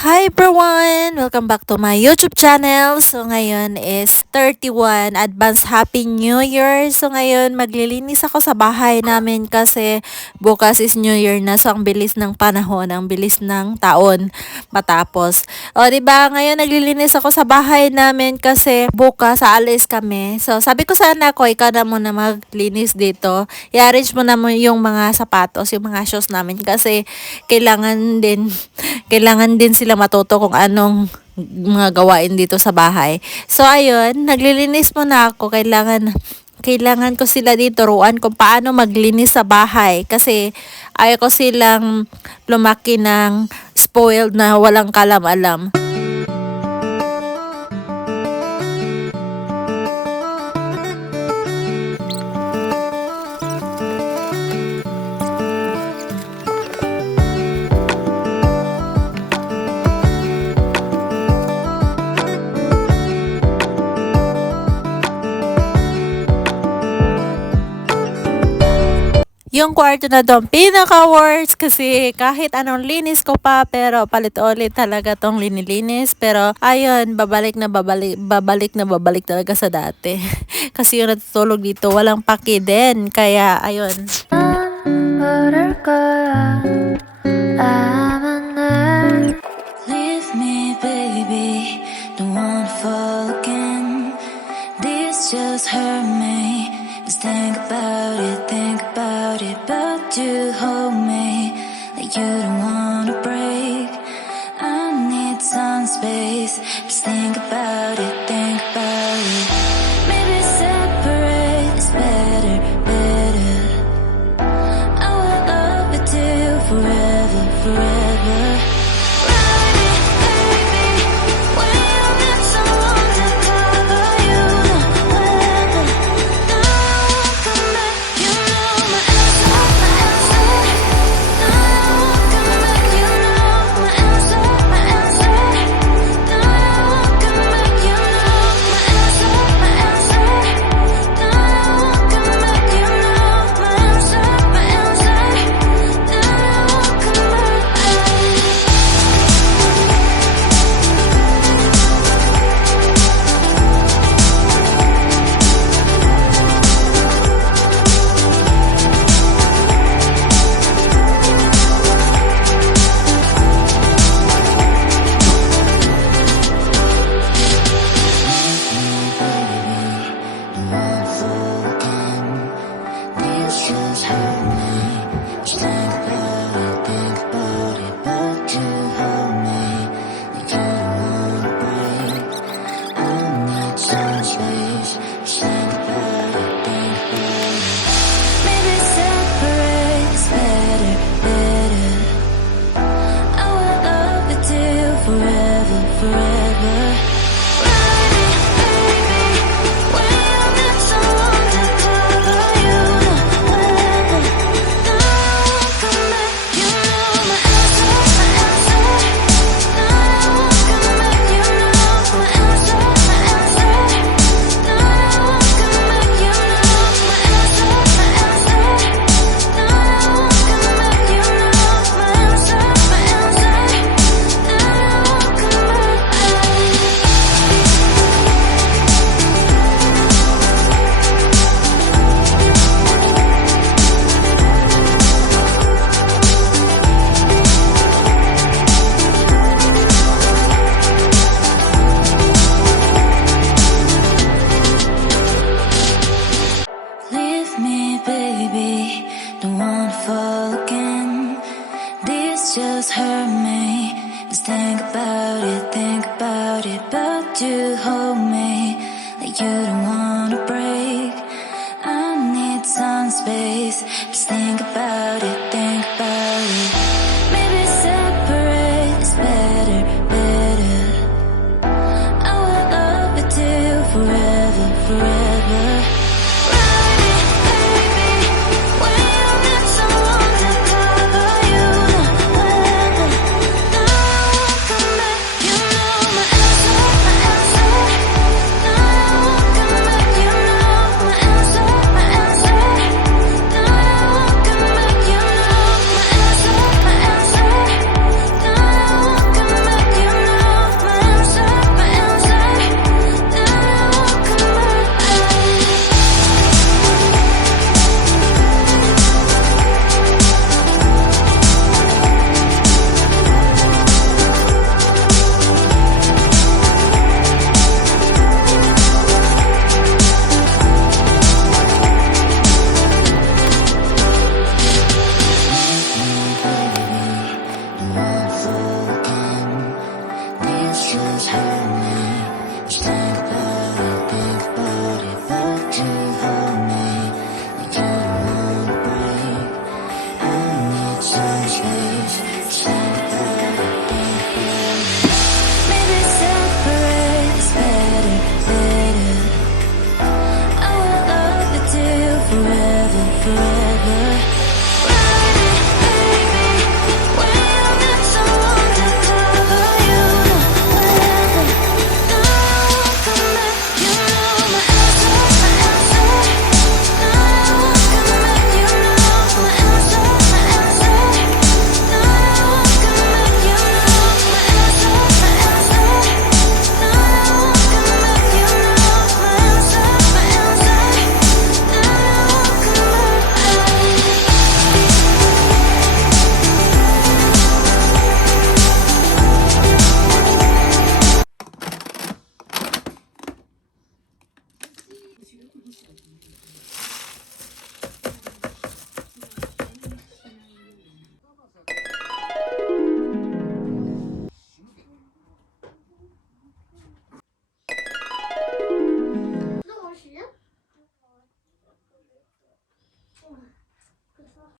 Hi everyone! Welcome back to my YouTube channel. So ngayon is 31 Advance Happy New Year. So ngayon maglilinis ako sa bahay namin kasi bukas is New Year na. So ang bilis ng panahon, ang bilis ng taon matapos. O ba ngayon naglilinis ako sa bahay namin kasi bukas aalis kami. So sabi ko sana ko ikaw na muna maglinis dito. I-arrange mo na mo yung mga sapatos, yung mga shoes namin kasi kailangan din kailangan din sila matuto kung anong mga gawain dito sa bahay. So ayun, naglilinis muna ako. Kailangan kailangan ko sila dito ruan kung paano maglinis sa bahay kasi ayaw ko silang lumaki ng spoiled na walang kalam-alam. Yung kwarto na doon, pinaka-worst kasi kahit anong linis ko pa, pero palit ulit talaga tong linilinis. Pero ayun, babalik na babalik, babalik na babalik talaga sa dati. kasi yung natutulog dito, walang paki din. Kaya ayun. 모를 about it, think about it. But you hold me like you don't wanna break. I need some space. Just think about it, You hold me like you don't wanna